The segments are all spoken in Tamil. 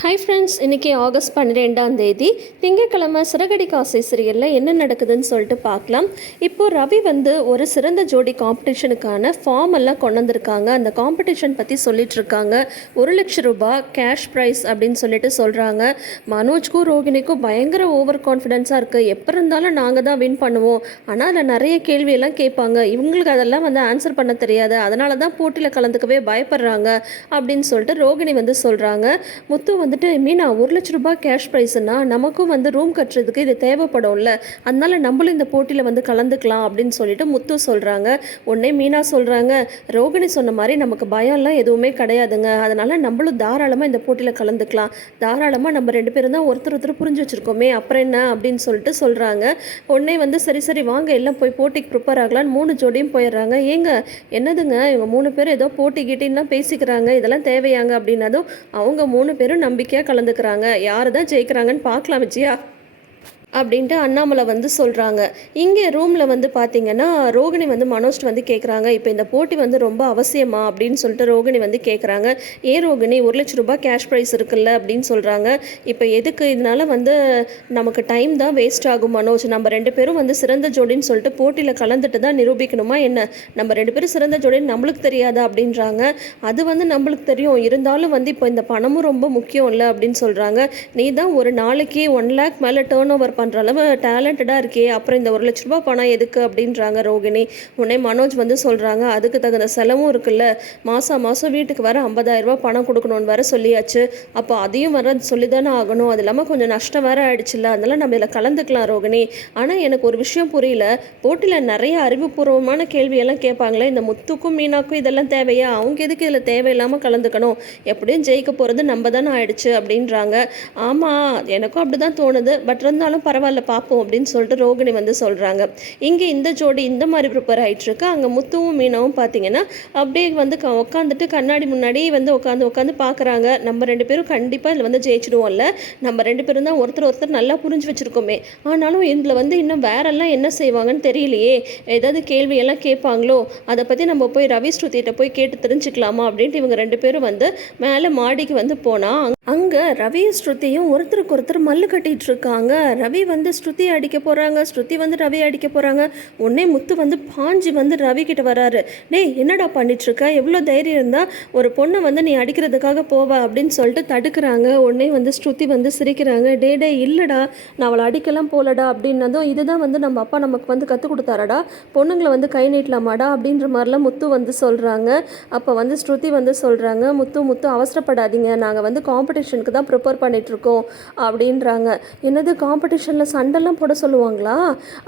ஹாய் ஃப்ரெண்ட்ஸ், இன்றைக்கி ஆகஸ்ட் 12 திங்கட்கிழமை சிறகடி காசை சீரியலில் என்ன நடக்குதுன்னு சொல்லிட்டு பார்க்கலாம். இப்போது ரவி ஒரு சிறந்த ஜோடி காம்படிஷனுக்கான ஃபார்ம் எல்லாம் கொண்டு வந்திருக்காங்க. அந்த காம்படிஷன் பற்றி சொல்லிட்டு இருக்காங்க. 1,00,000 ரூபாய் கேஷ் ப்ரைஸ் அப்படின்னு சொல்லிட்டு சொல்கிறாங்க. மனோஜ்க்கும் ரோகிணிக்கும் பயங்கர ஓவர் கான்ஃபிடென்ஸாக இருக்குது. எப்போ இருந்தாலும் நாங்கள் தான் வின் பண்ணுவோம். ஆனால் அதில் நிறைய கேள்வியெல்லாம் கேட்பாங்க. இவங்களுக்கு அதெல்லாம் ஆன்சர் பண்ண தெரியாது. அதனால தான் போட்டியில் கலந்துக்கவே பயப்படுறாங்க அப்படின்னு சொல்லிட்டு ரோகிணி சொல்கிறாங்க. முத்து மீனா 1,00,000 ரூபாய் கேஷ் ப்ரைஸ்னா நமக்கும் ரூம் கட்டுறதுக்கு இது தேவைப்படும்ல, அதனால நம்மளும் இந்த போட்டியில் கலந்துக்கலாம் அப்படின்னு சொல்லிட்டு முத்து சொல்கிறாங்க. உடனே மீனா சொல்கிறாங்க, ரோகிணி சொன்ன மாதிரி நமக்கு பயம்லாம் எதுவுமே கிடையாதுங்க, அதனால நம்மளும் தாராளமாக இந்த போட்டியில் கலந்துக்கலாம். தாராளமாக நம்ம 2 பேரும் தான் ஒருத்தர் புரிஞ்சு வச்சுருக்கோமே, அப்புறம் என்ன அப்படின்னு சொல்லிட்டு சொல்கிறாங்க. உடனே சரி சரி வாங்க எல்லாம் போய் போட்டிக்கு ப்ரிப்பேர் ஆகலான்னு 3 ஜோடியும் போயிடுறாங்க. ஏங்க என்னதுங்க இவங்க 3 பேரும் ஏதோ போட்டி கிட்டின்லாம் பேசிக்கிறாங்க, இதெல்லாம் தேவையாங்க அப்படின்னதும் அவங்க 3 பேரும் நம்பிக்கையாக கலந்துக்கிறாங்க. யார் தான் ஜெயிக்கிறாங்கன்னு பார்க்கலாம் விஜயா அப்படின்ட்டு அண்ணாமலை சொல்கிறாங்க. இங்கே ரூமில் பார்த்தீங்கன்னா ரோகிணி மனோஜ் கேட்குறாங்க, இப்போ இந்த போட்டி ரொம்ப அவசியமா அப்படின்னு சொல்லிட்டு ரோகிணி கேட்குறாங்க. ஏன் ரோகிணி 1,00,000 ரூபாய் கேஷ் ப்ரைஸ் இருக்குல்ல அப்படின்னு சொல்கிறாங்க. இப்போ எதுக்கு, இதனால நமக்கு டைம் தான் வேஸ்ட் ஆகும் மனோஜ். நம்ம 2 பேரும் சிறந்த ஜோடின்னு சொல்லிட்டு போட்டியில் கலந்துட்டு தான் நிரூபிக்கணுமா என்ன? நம்ம 2 பேரும் சிறந்த ஜோடின்னு நம்மளுக்கு தெரியாதா அப்படின்றாங்க. அது நம்மளுக்கு தெரியும், இருந்தாலும் இப்போ இந்த பணமும் ரொம்ப முக்கியம் இல்லை அப்படின்னு சொல்கிறாங்க. நீ தான் ஒரு நாளைக்கு 1 lakh மேலே டேர்ன் ஓவர் பண்ணுற அளவு டேலண்டடாக இருக்கே, அப்புறம் இந்த 1,00,000 ரூபாய் பணம் எதுக்கு அப்படின்றாங்க ரோகிணி. உடனே மனோஜ் சொல்கிறாங்க, அதுக்கு தகுந்த செலவும் இருக்குல்ல, மாதம் வீட்டுக்கு வர 50,000 ரூபாய் பணம் கொடுக்கணும்னு வேற சொல்லியாச்சு. அப்போ அதையும் சொல்லி தானே ஆகணும். அது இல்லாமல் கொஞ்சம் நஷ்டம் வேற ஆயிடுச்சுல்ல, அதனால நம்ம இதில் கலந்துக்கலாம் ரோகிணி. ஆனால் எனக்கு ஒரு விஷயம் புரியல, போட்டியில் நிறைய அறிவுபூர்வமான கேள்வியெல்லாம் கேட்பாங்களே, இந்த முத்துக்கும் மீனாக்கும் இதெல்லாம் தேவையா? அவங்க எதுக்கு இதில் தேவையில்லாமல் கலந்துக்கணும்? எப்படியும் ஜெயிக்க போகிறது நம்ம தானே ஆயிடுச்சு அப்படின்றாங்க. ஆமாம் எனக்கும் அப்படி தான் தோணுது, பட் இருந்தாலும் பரவாயில்ல பார்ப்போம் அப்படின்னு சொல்லிட்டு ரோகிணி சொல்கிறாங்க. இங்கே இந்த ஜோடி இந்த மாதிரி ப்ரிப்பேர் ஆகிட்டுருக்கு. அங்கே முத்துவும் மீனாவும் பார்த்தீங்கன்னா அப்படியே உட்காந்துட்டு கண்ணாடி முன்னாடி உட்காந்து பார்க்குறாங்க. நம்ம 2 பேரும் கண்டிப்பாக இதில் ஜெயிச்சிடுவோம்ல, நம்ம 2 பேரும் தான் ஒருத்தர் நல்லா புரிஞ்சு வச்சுருக்கோமே, ஆனாலும் இதில் இன்னும் வேறெல்லாம் என்ன செய்வாங்கன்னு தெரியலையே, ஏதாவது கேள்வியெல்லாம் கேட்பாங்களோ, அதை பற்றி நம்ம போய் ரவி ஸ்ருதிகிட்ட போய் கேட்டு தெரிஞ்சுக்கலாமா அப்படின்ட்டு இவங்க 2 பேரும் மேலே மாடிக்கு போனால் அங்கே ரவி ஸ்ருதியும் ஒருத்தருக்கு ஒருத்தர் மல்லு கட்டிகிட்டு இருக்காங்க. ரவி ஸ்ருதியை அடிக்க போகிறாங்க, ஸ்ருதி ரவி அடிக்க போகிறாங்க. உடனே முத்து பாஞ்சி ரவி கிட்ட வராரு. டேய் என்னடா பண்ணிட்டுருக்க, எவ்வளோ தைரியம் இருந்தால் ஒரு பொண்ணை நீ அடிக்கிறதுக்காக போவ அப்படின்னு சொல்லிட்டு தடுக்கிறாங்க. உடனே ஸ்ருதி சிரிக்கிறாங்க. டே இல்லைடா, நான் அவளை அடிக்கலாம் போலடா அப்படின்னதும், இதுதான் நம்ம அப்பா நமக்கு கற்றுக் கொடுத்தாரடா, பொண்ணுங்களை கை நீட்டலாமாடா அப்படின்ற மாதிரிலாம் முத்து சொல்கிறாங்க. அப்போ ஸ்ருதி சொல்கிறாங்க, முத்து அவசரப்படாதீங்க, நாங்கள் காம்படிஷனுக்கு தான் ப்ரிப்பேர் பண்ணிகிட்ருக்கோம் அப்படின்றாங்க. என்னது காம்படிஷனில் சண்டைலாம் போட சொல்லுவாங்களா?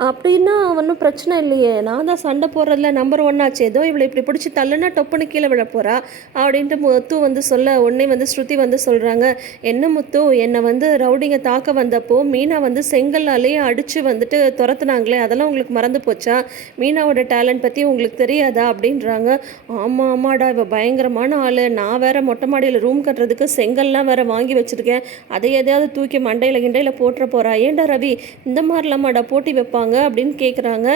அப்படின்னா ஒன்றும் பிரச்சனை இல்லையே, நான் தான் சண்டை போடுறதுல நம்பர் 1 ஆச்சு, ஏதோ இவளை இப்படி பிடிச்சி தள்ளுனா டொப்புன்னு கீழே விழ போகிறா அப்படின்ட்டு முத்து சொல்ல, உடனே ஸ்ருதி சொல்கிறாங்க, என்ன முத்து என்னை ரவுடிங்க தாக்க வந்தப்போ மீனா செங்கல்லாலேயே அடித்து துரத்துனாங்களே, அதெல்லாம் உங்களுக்கு மறந்து போச்சா? மீனாவோட டேலண்ட் பற்றி உங்களுக்கு தெரியாதா அப்படின்றாங்க. ஆமாடா, இவள் பயங்கரமான ஆள், நான் வேற மொட்டை மாடியில் ரூம் கட்டுறதுக்கு செங்கல்லாம் வேற வாங்கி வச்சுருக்கேன், அதை எதையாவது தூக்கி மண்டையில் கிண்டையில் போட்டுற போகிறா. ஏண்டா ரவி இந்த மாதிரிலாமாடா போட்டி வைப்பாங்க அப்படின்னு கேட்குறாங்க.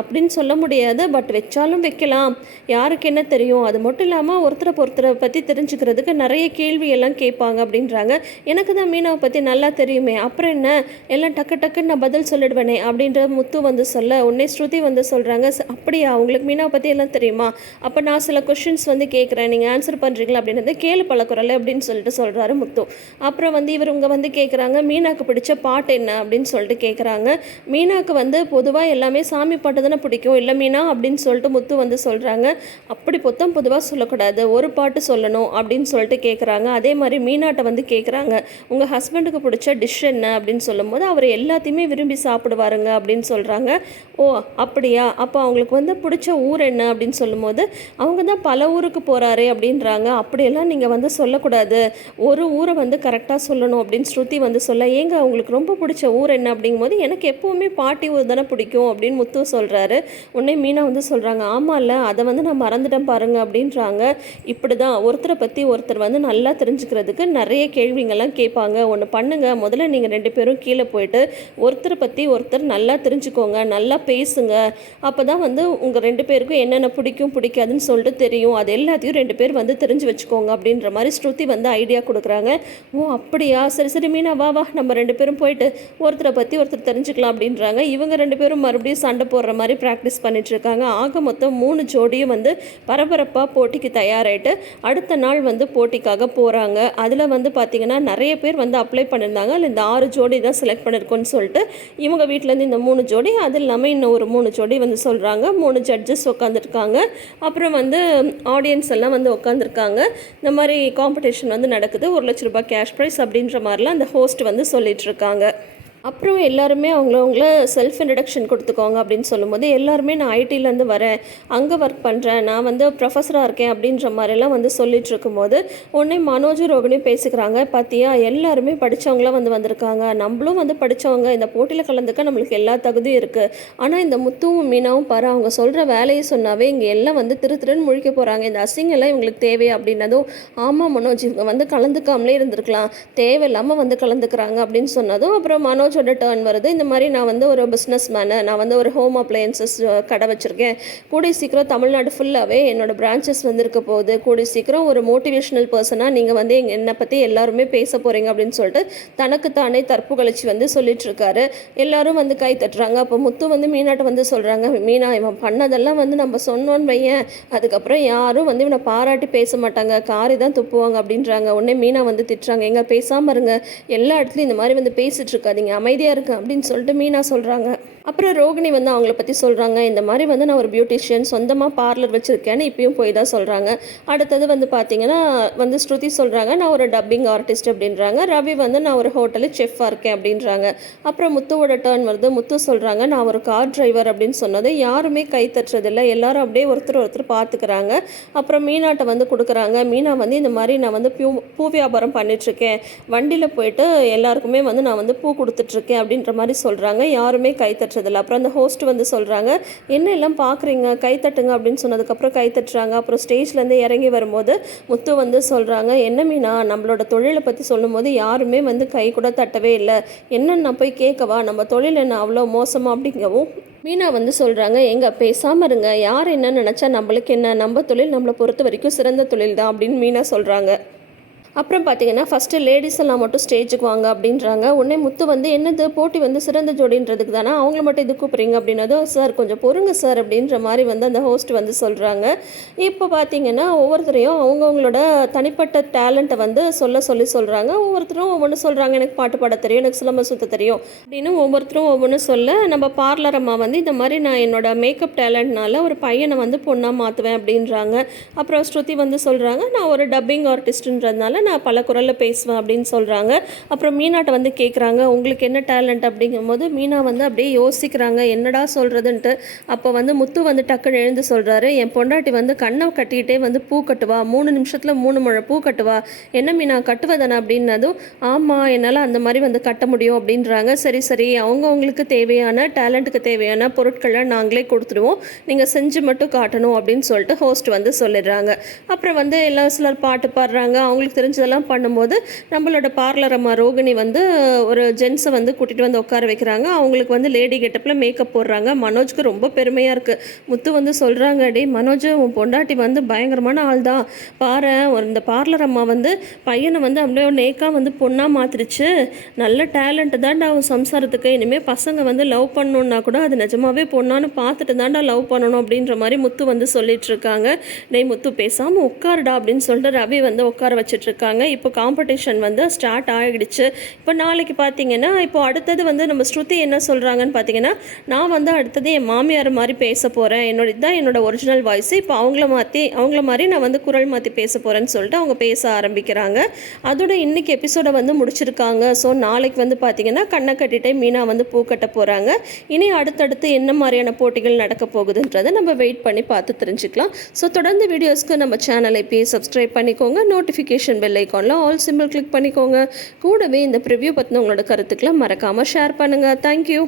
அப்படின்னு சொல்ல முடியாது, பட் வச்சாலும் வைக்கலாம், யாருக்கு என்ன தெரியும். அது மட்டும் இல்லாமல் ஒருத்தரை பற்றி தெரிஞ்சுக்கிறதுக்கு நிறைய கேள்வி எல்லாம் கேட்பாங்க அப்படின்றாங்க. எனக்கு தான் மீனாவை பற்றி நல்லா தெரியுமே, அப்புறம் என்ன எல்லாம் டக்குன்னு நான் பதில் சொல்லிடுவேனே அப்படின்ற முத்து சொல்ல, உடனே ஸ்ருதி சொல்கிறாங்க, அப்படியா உங்களுக்கு மீனாவை பற்றி எல்லாம் தெரியுமா? அப்போ நான் சில கொஷின்ஸ் கேட்குறேன், நீங்கள் ஆன்சர் பண்ணுறீங்களா அப்படின்றது கேளு பழக்கிறல்ல அப்படின்னு சொல்லிட்டு சொல்கிறாரு முத்து. அப்புறம் இவங்க கேட்குறாங்க, மீனாக்கு பிடிச்ச பாட்டு என்ன அப்படின்னு சொல்லிட்டு கேட்குறாங்க. மீனாக்கு பொதுவாக எல்லாமே சாமி பாட்டு தானே பிடிக்கும் இல்லை மீனா அப்படின்னு சொல்லிட்டு முத்து சொல்கிறாங்க. அப்படி பொதுவாக சொல்லக்கூடாது, ஒரு பாட்டு சொல்லணும் அப்படின்னு சொல்லிட்டு கேட்குறாங்க. அதே மாதிரி மீனாட்ட கேட்குறாங்க, உங்கள் ஹஸ்பண்டுக்கு பிடிச்ச டிஷ் என்ன அப்படின்னு சொல்லும்போது அவர் எல்லாத்தையுமே விரும்பி சாப்பிடுவாருங்க அப்படின்னு சொல்கிறாங்க. ஓ அப்படியா, அப்போ அவங்களுக்கு பிடிச்ச ஊர் என்ன அப்படின்னு சொல்லும்போது அவங்க தான் பல ஊருக்கு போகிறாரு அப்படின்றாங்க. அப்படியெல்லாம் நீங்கள் சொல்லக்கூடாது, ஒரு ஊரை கரெக்டாக சொல்லணும் அப்படின்னு ஸ்ருதி சொல்ல, ஏங்க அவங்களுக்கு ரொம்ப பிடிச்ச ஊர் என்ன அப்படிங்கும்போது எனக்கு எப்போவுமே பாட்டி ஊர் தானே பிடிக்கும் அப்படின்னு முத்து சொல்கிறாரு. உடனே மீனா சொல்கிறாங்க, ஆமாம்ல அதை நான் மறந்துட்டேன் பாருங்க அப்படின்றாங்க. இப்படி தான் ஒருத்தரை பற்றி ஒருத்தர் நல்லா தெரிஞ்சுக்கிறதுக்கு நிறைய கேள்விங்கள்லாம் கேட்பாங்க. ஒன்று பண்ணுங்க, முதல்ல நீங்கள் 2 பேரும் கீழே போயிட்டு ஒருத்தரை பற்றி ஒருத்தர் நல்லா தெரிஞ்சுக்கோங்க, நல்லா பேசுங்க, அப்போ தான் உங்கள் 2 பேருக்கும் என்னென்ன பிடிக்கும் பிடிக்காதுன்னு சொல்லிட்டு தெரியும், அது எல்லாத்தையும் 2 பேர் தெரிஞ்சு வச்சுக்கோங்க அப்படின்ற மாதிரி ஸ்ருதி ஐடியா ஐடியா கொடுக்குறாங்க. ஓ அப்படியா, சரி சரி மீனா வா வா நம்ம 2 பேரும் போயிட்டு ஒருத்தரை பற்றி ஒருத்தர் தெரிஞ்சுக்கலாம் அப்படின்றாங்க. இவங்க 2 பேரும் மறுபடியும் சண்டை போடுற மாதிரி ப்ராக்டிஸ் பண்ணிகிட்ருக்காங்க. ஆக மொத்தம் 3 ஜோடியும் வந்து பரபரப்பாக போட்டிக்கு தயாராகிட்டு அடுத்த நாள் வந்து போட்டிக்காக போகிறாங்க. அதில் வந்து பார்த்திங்கன்னா நிறைய பேர் வந்து அப்ளை பண்ணியிருந்தாங்க. அதில் இந்த 6 ஜோடி தான் செலக்ட் பண்ணியிருக்கோன்னு சொல்லிட்டு இவங்க வீட்டிலேருந்து இந்த 3 ஜோடி, அது இல்லாமல் இன்னும் ஒரு 3 ஜோடி வந்து சொல்கிறாங்க. 3 ஜட்ஜஸ் உட்காந்துருக்காங்க. அப்புறம் வந்து ஆடியன்ஸ் எல்லாம் வந்து உட்காந்துருக்காங்க. இந்த மாதிரி காம்படிஷன் வந்து நடக்குது, ₹1,00,000 கேஷ் ப்ரைஸ் அப்படின்ற மாதிரிலாம் அந்த ஹோஸ்ட் வந்து சொல்லிகிட்ருக்காங்க. அப்புறம் எல்லாருமே அவங்கள செல்ஃப் இன்ட்ரடக்ஷன் கொடுத்துக்கோங்க அப்படின்னு சொல்லும்போது எல்லாருமே நான் ஐடியிலேருந்து வரேன், அங்கே ஒர்க் பண்ணுறேன், நான் வந்து ப்ரொஃபஸராக இருக்கேன் அப்படின்ற மாதிரிலாம் வந்து சொல்லிட்டு இருக்கும்போது உடனே மனோஜும் ரோகிணியும் பேசிக்கிறாங்க. பார்த்தியா எல்லாருமே படித்தவங்களாம் வந்து வந்திருக்காங்க, நம்மளும் வந்து படித்தவங்க, இந்த போட்டியில் கலந்துக்க நம்மளுக்கு எல்லா தகுதியும் இருக்குது. ஆனால் இந்த முத்துவும் மீனாவும் பாரு, அவங்க சொல்கிற வேலையை சொன்னாவே இங்கே எல்லாம் வந்து திருன்னு முழிக்க போகிறாங்க, இந்த அசிங்கெல்லாம் இவங்களுக்கு தேவை அப்படின்னதும் ஆமாம் மனோஜ் இவங்க வந்து கலந்துக்காமலே இருந்திருக்கலாம், தேவையில்லாமல் வந்து கலந்துக்கிறாங்க அப்படின்னு சொன்னதும் அப்புறம் மனோஜோட டர்ன் வருது. இந்த மாதிரி நான் வந்து ஒரு பிஸ்னஸ் மேனு, நான் வந்து ஒரு ஹோம் அப்ளையன்சஸ் கடை வச்சுருக்கேன், கூடிய சீக்கிரம் தமிழ்நாடு ஃபுல்லாகவே என்னோட பிரான்ச்சஸ் வந்து இருக்க போகுது, கூடிய சீக்கிரம் ஒரு மோட்டிவேஷ்னல் பர்சனாக நீங்கள் வந்து என்னை பற்றி எல்லாருமே பேச போகிறீங்க அப்படின்னு சொல்லிட்டு தனக்கு தானே தற்புகழ்ச்சி வந்து சொல்லிட்டுருக்காரு. எல்லாரும் வந்து கை தட்டுறாங்க. அப்போ முத்து வந்து மீனாட்ட வந்து சொல்கிறாங்க, மீனா இவன் பண்ணதெல்லாம் வந்து நம்ம சொன்னோன்னு வையன், அதுக்கப்புறம் யாரும் வந்து இவனை பாராட்டி பேச மாட்டாங்க, காரி தான் துப்புவாங்க அப்படின்றாங்க. உடனே மீனா வந்து திட்டுறாங்க, எங்க பேசாமல் இருங்க, எல்லா இடத்துலையும் இந்த மாதிரி வந்து பேசிட்டு இருக்காதீங்க, அமைதியாக இருக்கு அப்படின்னு சொல்லிட்டு மீனா சொல்கிறாங்க. அப்புறம் ரோகிணி வந்து அவங்கள பற்றி சொல்கிறாங்க, இந்த மாதிரி வந்து நான் ஒரு பியூட்டிஷியன், சொந்தமாக பார்லர் வச்சுருக்கேன்னு இப்பயும் போய் தான் சொல்கிறாங்க. அடுத்தது வந்து பார்த்திங்கன்னா வந்து ஸ்ருதி சொல்கிறாங்க, நான் ஒரு டப்பிங் ஆர்டிஸ்ட் அப்படின்றாங்க. ரவி வந்து நான் ஒரு ஹோட்டலில் செஃப்பாக இருக்கேன் அப்படின்றாங்க. அப்புறம் முத்துவோட டர்ன் வருது. முத்து சொல்கிறாங்க, நான் ஒரு கார் டிரைவர் அப்படின்னு சொன்னது யாருமே கை தட்டுறதில்லை, எல்லாரும் அப்படியே ஒருத்தர் பார்த்துக்கிறாங்க. அப்புறம் மீனாட்ட வந்து கொடுக்குறாங்க. மீனா வந்து இந்த மாதிரி நான் வந்து பூ வியாபாரம் பண்ணிகிட்ருக்கேன், வண்டியில் போயிட்டு எல்லாருக்குமே வந்து நான் வந்து பூ கொடுத்துட்ருக்கேன் அப்படின்ற மாதிரி சொல்கிறாங்க. யாருமே கை தட்டுறதில்லை. அப்புறம் அந்த ஹோஸ்ட் வந்து சொல்கிறாங்க, என்ன எல்லாம் பார்க்குறீங்க, கை தட்டுங்க அப்படின்னு சொன்னதுக்கப்புறம் கை தட்டுறாங்க. அப்புறம் ஸ்டேஜ்லேருந்து இறங்கி வரும்போது முத்து வந்து சொல்கிறாங்க, என்ன மீனா நம்மளோட தொழிலை பற்றி சொல்லும்போது யாருமே வந்து கை கூட தட்டவே இல்லை, என்னன்னு நான் போய் கேட்கவா, நம்ம தொழில் என்ன அவ்வளோ மோசமாக அப்படிங்கவும் மீனா வந்து சொல்கிறாங்க, எங்க பேசாமல் இருங்க, யார் என்ன நினச்சா நம்மளுக்கு என்ன, நம்ம தொழில் நம்மளை பொறுத்த வரைக்கும் சிறந்த தொழில் தான் அப்படின்னு மீனா சொல்கிறாங்க. அப்புறம் பார்த்தீங்கன்னா ஃபஸ்ட்டு லேடிஸ் எல்லாம் மட்டும் ஸ்டேஜுக்கு வாங்க அப்படின்றாங்க. உடனே முத்து வந்து என்னது போட்டி வந்து சிறந்த ஜோடின்றதுக்கு தானே, அவங்கள மட்டும் இது கூப்பிட்றீங்க அப்படின்னதும் சார் கொஞ்சம் பொறுங்க சார் அப்படின்ற மாதிரி வந்து அந்த ஹோஸ்ட் வந்து சொல்கிறாங்க. இப்போ பார்த்தீங்கன்னா ஒவ்வொருத்தரையும் அவங்கவுங்களோட தனிப்பட்ட டேலண்ட்டை வந்து சொல்கிறாங்க. ஒவ்வொருத்தரும் ஒவ்வொன்று சொல்கிறாங்க, எனக்கு பாட்டு பாட தெரியும், எனக்கு சிலம்பம் சுத்த தெரியும் அப்படின்னு ஒவ்வொருத்தரும் ஒவ்வொன்று சொல்ல, நம்ம பார்லர் அம்மா வந்து இந்த மாதிரி நான் என்னோட மேக்கப் டேலண்ட்னால ஒரு பையனை வந்து பொண்ணாக மாற்றுவேன் அப்படின்றாங்க. அப்புறம் ஸ்ருதி வந்து சொல்கிறாங்க, நான் ஒரு டப்பிங் ஆர்டிஸ்ட்ன்றதுனால நான் பல குரலில் பேசுவேன் அப்படின்னு சொல்கிறாங்க. அப்புறம் மீனாட்ட வந்து கேட்குறாங்க, உங்களுக்கு என்ன டேலண்ட் அப்படிங்கும்போது மீனா வந்து அப்படியே யோசிக்கிறாங்க, என்னடா சொல்கிறதுன்ட்டு. அப்போ வந்து முத்து வந்து டக்குன்னு எழுந்து சொல்கிறாரு, என் பொண்டாட்டி வந்து கண்ணை கட்டிக்கிட்டே வந்து பூ கட்டுவா, 3 நிமிஷத்தில் 3 முழம் பூ கட்டுவா, என்ன மீனா கட்டுவதானே அப்படின்னதும் ஆமாம் என்னால் அந்த மாதிரி வந்து கட்ட முடியும் அப்படின்றாங்க. சரி சரி அவங்களுக்கு தேவையான டேலண்ட்டுக்கு தேவையான பொருட்களை நாங்களே கொடுத்துடுவோம், நீங்கள் செஞ்சு மட்டும் காட்டணும் அப்படின்னு சொல்லிட்டு ஹோஸ்ட் வந்து சொல்லிடுறாங்க. அப்புறம் வந்து சிலர் பாட்டு பாடுறாங்க, அவங்களுக்கு தெரிஞ்சதெல்லாம் பண்ணும்போது நம்மளோட பார்லர் அம்மா ரோகிணி வந்து ஒரு ஜென்ஸை வந்து கூட்டிகிட்டு வந்து உட்கார வைக்கிறாங்க. அவங்களுக்கு வந்து லேடி கெட்டப்பில் மேக்கப் போடுறாங்க. மனோஜ்க்கு ரொம்ப பெருமையாக இருக்குது. முத்து வந்து சொல்கிறாங்க, டே மனோஜ் உன் பொண்டாட்டி வந்து பயங்கரமான ஆள் தான் பாரு, இந்த பார்லர் அம்மா வந்து பையனை வந்து அப்படியே நேக்காக வந்து பொண்ணாக மாற்றிடுச்சு, நல்ல டேலண்ட்டு தான்டா அவன் சம்சாரத்துக்கு, இனிமேல் பசங்க வந்து லவ் பண்ணணுன்னா கூட அது நிஜமாவே பொண்ணான்னு பார்த்துட்டு தான்டா லவ் பண்ணணும் அப்படின்ற மாதிரி முத்து வந்து சொல்லிட்டு இருக்காங்க. டே முத்து பேசாமல் உட்காருடா அப்படின்னு சொல்லிட்டு ரவி வந்து உட்கார வச்சுட்ருக்காங்க. இப்போ காம்படிஷன் வந்து ஸ்டார்ட் ஆகிடுச்சு. இப்போ நாளைக்கு பார்த்தீங்கன்னா இப்போ அடுத்தது வந்து நம்ம ஸ்ருதி என்ன சொல்கிறாங்கன்னு பார்த்தீங்கன்னா, நான் வந்து அடுத்தது என் மாமியார் மாதிரி பேச போகிறேன், என்னோட ஒரிஜினல் வாய்ஸ், இப்போ அவங்கள மாதிரி நான் வந்து குரல் மாற்றி பேச போகிறேன்னு சொல்லிட்டு அவங்க பேச ஆரம்பிக்கிறாங்க. அதோட இன்னைக்கு எபிசோடை வந்து முடிச்சிருக்காங்க. ஸோ நாளைக்கு வந்து பார்த்தீங்கன்னா கண்ணை கட்டிட்டே மீனா வந்து பூ கட்ட போகிறாங்க. இனி அடுத்தடுத்து என்ன மாதிரியான போட்டிகள் நடக்க போகுதுன்றதை நம்ம வெயிட் பண்ணி பார்த்து தெரிஞ்சுக்கலாம். ஸோ தொடர்ந்து வீடியோஸ்க்கு நம்ம சேனலை இப்போயே சப்ஸ்கிரைப் பண்ணிக்கோங்க, நோட்டிஃபிகேஷன் பெல் ஐக்கானில் ஆல் சிம்பிள் கிளிக் பண்ணிக்கோங்க. கூடவே இந்த ப்ரிவ்யூ பற்றின உங்களோட கருத்துக்களை மறக்காமல் ஷேர் பண்ணுங்கள். தேங்க்யூ.